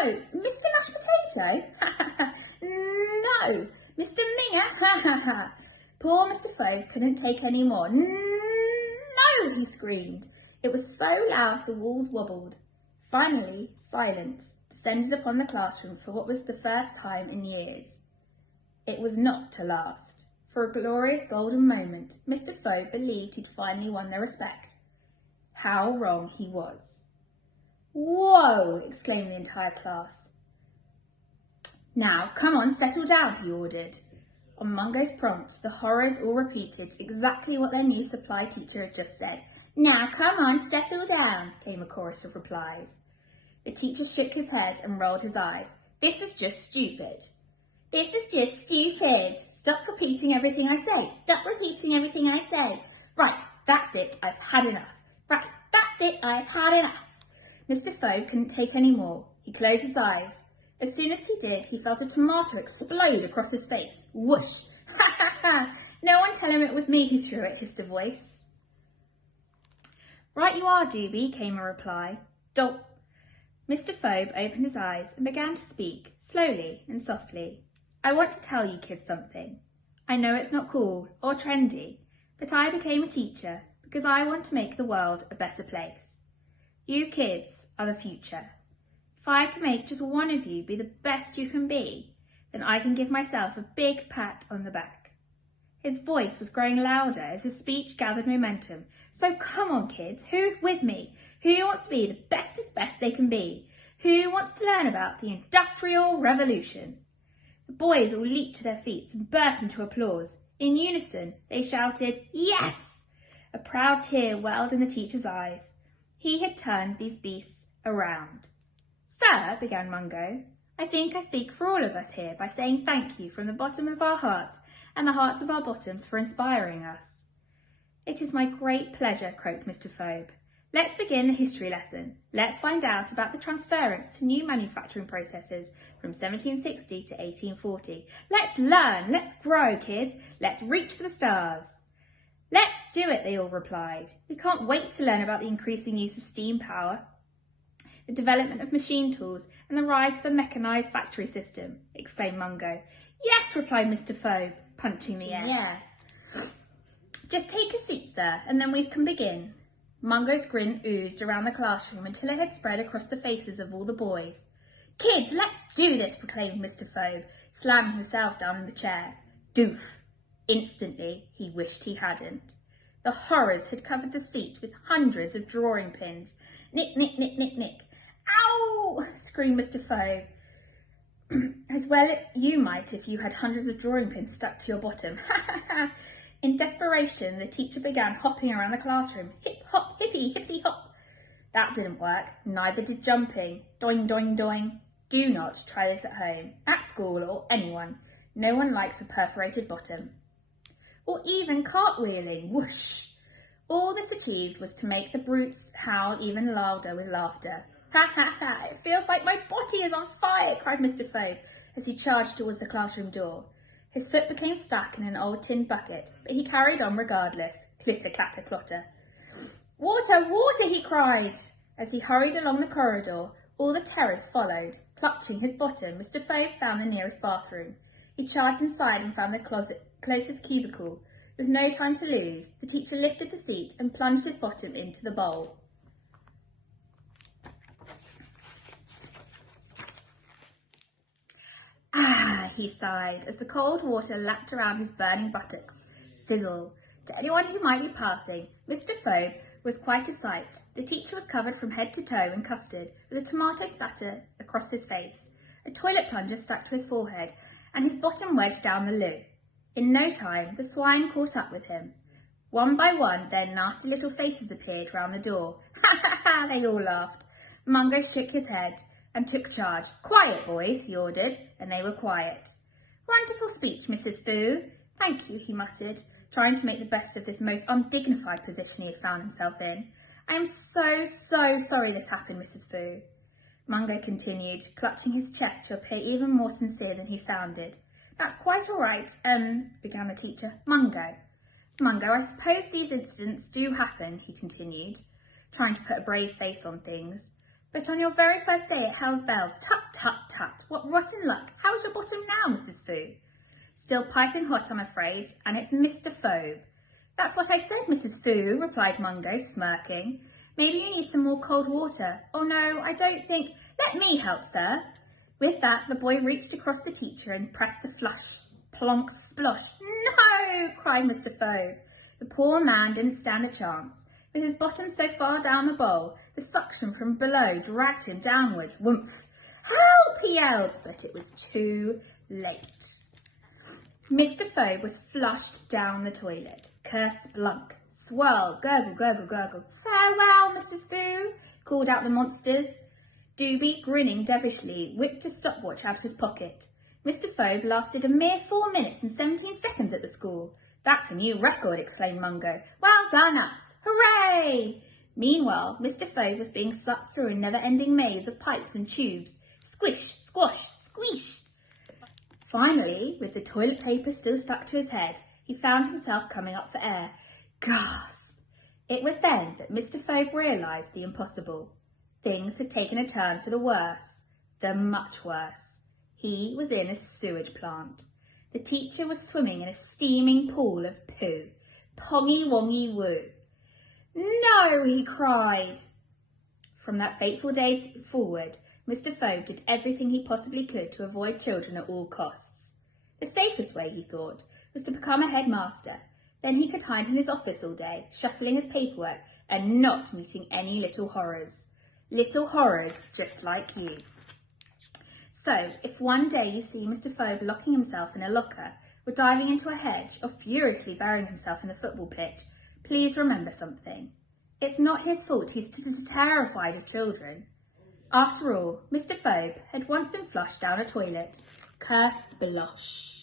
No, Mr. Mashed Potato? No, Mr. Minger? Poor Mr. Phobe couldn't take any more. No, he screamed. It was so loud the walls wobbled. Finally, silence descended upon the classroom for what was the first time in years. It was not to last. For a glorious golden moment, Mr. Phobe believed he'd finally won their respect. How wrong he was. "Whoa!" exclaimed the entire class. "Now, come on, settle down," he ordered. On Mungo's prompt, the horrors all repeated exactly what their new supply teacher had just said. "Now, come on, settle down," came a chorus of replies. The teacher shook his head and rolled his eyes. "This is just stupid." "This is just stupid. Stop repeating everything I say. Stop repeating everything I say. Right, that's it. I've had enough. Right, that's it. I've had enough." Mr. Phobe couldn't take any more. He closed his eyes. As soon as he did, he felt a tomato explode across his face. Whoosh! Ha ha ha! No one tell him it was me who threw it, hissed a voice. "Right you are, Doobie," came a reply. "Don't." Mr. Phobe opened his eyes and began to speak, slowly and softly. "I want to tell you kids something. I know it's not cool or trendy, but I became a teacher because I want to make the world a better place. You kids are the future. If I can make just one of you be the best you can be, then I can give myself a big pat on the back." His voice was growing louder as his speech gathered momentum. "So come on, kids, who's with me? Who wants to be the bestest best they can be? Who wants to learn about the Industrial Revolution?" The boys all leaped to their feet and burst into applause. In unison, they shouted, "Yes!" A proud tear welled in the teacher's eyes. He had turned these beasts around. "Sir," began Mungo, "I think I speak for all of us here by saying thank you from the bottom of our hearts and the hearts of our bottoms for inspiring us." "It is my great pleasure," croaked Mr. Phobe. "Let's begin the history lesson. Let's find out about the transference to new manufacturing processes from 1760 to 1840. Let's learn, let's grow, kids. Let's reach for the stars." "Let's do it," they all replied. "We can't wait to learn about the increasing use of steam power, the development of machine tools, and the rise of a mechanised factory system," exclaimed Mungo. "Yes," replied Mr. Phobe, punching the air. "Yeah. Just take a seat, sir, and then we can begin." Mungo's grin oozed around the classroom until it had spread across the faces of all the boys. "Kids, let's do this," proclaimed Mr. Phobe, slamming himself down in the chair. Doof! Instantly, he wished he hadn't. The horrors had covered the seat with hundreds of drawing pins. "Nick, nick, nick, nick, nick." "Ow!" screamed Mr. Phobe. "As well you might if you had hundreds of drawing pins stuck to your bottom." In desperation, the teacher began hopping around the classroom. Hip, hop, hippy, hippity, hop. That didn't work. Neither did jumping. Doing, doing, doing. Do not try this at home, at school, or anyone. No one likes a perforated bottom. Or even cartwheeling. Whoosh! All this achieved was to make the brutes howl even louder with laughter. "Ha ha ha! It feels like my body is on fire!" cried Mr. Phobe as he charged towards the classroom door. His foot became stuck in an old tin bucket, but he carried on regardless. Clitter, clatter, clotter. "Water, water!" he cried. As he hurried along the corridor, all the terrors followed. Clutching his bottom, Mr. Phobe found the nearest bathroom. He charged inside and found the closest cubicle. With no time to lose, the teacher lifted the seat and plunged his bottom into the bowl. "Ah," he sighed, as the cold water lapped around his burning buttocks. Sizzle. To anyone who might be passing, Mr. Phobe was quite a sight. The teacher was covered from head to toe in custard, with a tomato spatter across his face, a toilet plunger stuck to his forehead, and his bottom wedged down the loo. In no time, the swine caught up with him. One by one, their nasty little faces appeared round the door. "Ha ha ha!" they all laughed. Mungo shook his head and took charge. "Quiet, boys," he ordered, and they were quiet. "Wonderful speech, Mrs. Fu." "Thank you," he muttered, trying to make the best of this most undignified position he had found himself in. "I am so sorry this happened, Mrs. Fu." Mungo continued, clutching his chest to appear even more sincere than he sounded. "That's quite all right, began the teacher. Mungo, I suppose these incidents do happen," he continued, trying to put a brave face on things. But on your very first day at Hell's Bells, tut, tut, tut, what rotten luck. How's your bottom now, Mrs. Phobe? Still piping hot, I'm afraid, and it's Mr. Phobe. That's what I said, Mrs. Phobe, replied Mungo, smirking. Maybe you need some more cold water. Oh no, I don't think. Let me help, sir. With that, the boy reached across the teacher and pressed the flush. Plonk, splosh. No, cried Mr. Phobe. The poor man didn't stand a chance. With his bottom so far down the bowl, the suction from below dragged him downwards. Whoomph! Help! He yelled, but it was too late. Mr. Phobe was flushed down the toilet. Curse blunk. Swirl, gurgle, gurgle, gurgle. Farewell, Mrs. Phobe, called out the monsters. Doobie, grinning devilishly, whipped a stopwatch out of his pocket. Mr. Phobe lasted a mere 4 minutes and 17 seconds at the school. That's a new record, exclaimed Mungo. Well done us! Hooray! Meanwhile, Mr. Phobe was being sucked through a never-ending maze of pipes and tubes. Squish, squash, squeesh! Finally, with the toilet paper still stuck to his head, he found himself coming up for air. Gasp! It was then that Mr. Phobe realised the impossible. Things had taken a turn for the worse, the much worse. He was in a sewage plant. The teacher was swimming in a steaming pool of poo. Pongy wongy woo. No, he cried. From that fateful day forward, Mr. Phobe did everything he possibly could to avoid children at all costs. The safest way, he thought, was to become a headmaster. Then he could hide in his office all day, shuffling his paperwork and not meeting any little horrors. Little horrors just like you. So, if one day you see Mr. Phobe locking himself in a locker, or diving into a hedge, or furiously burying himself in the football pitch, please remember something. It's not his fault he's terrified of children. After all, Mr. Phobe had once been flushed down a toilet. Curse the blush.